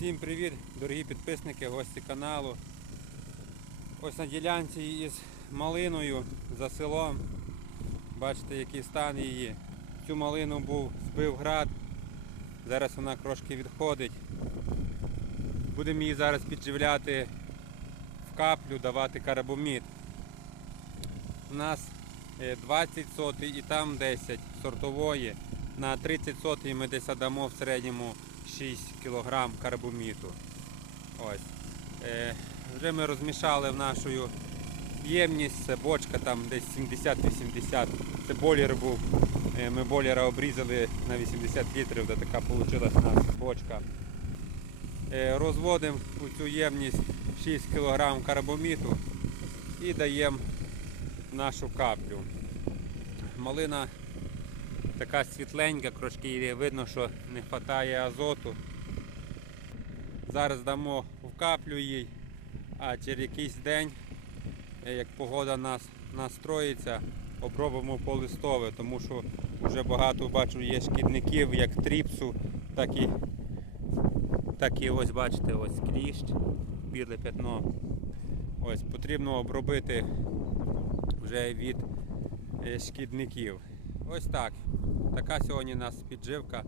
Всім привіт, дорогі підписники, гості каналу. Ось на ділянці із малиною за селом. Бачите, який стан її. Цю малину був збив град. Зараз вона трошки відходить. Будемо її зараз підживляти в каплю, давати карабомід. У нас е, 20 сотий і там 10 сортової. На 30 сотий ми десь дамо в середньому 6 кг карбоміту. Ось. Е, вже ми розмішали в нашу ємність, це бочка там десь 70-80. Це болір був. Е, ми боліра обрізали на 80 літрів, де така вийшла у нас бочка. Е, розводимо у цю ємність 6 кг карбоміту і даємо нашу каплю. Малина така світленька, трошки видно, що не вистачає азоту. Зараз дамо в каплю їй, а через якийсь день, е, як погода нас настроїться, обробимо полистове, тому що вже багато бачу є шкідників, як тріпсу, так і, так і ось бачите, ось кліщ, біле пятно. Ось потрібно обробити вже від е, шкідників. Ось так. Така сьогодні у нас підживка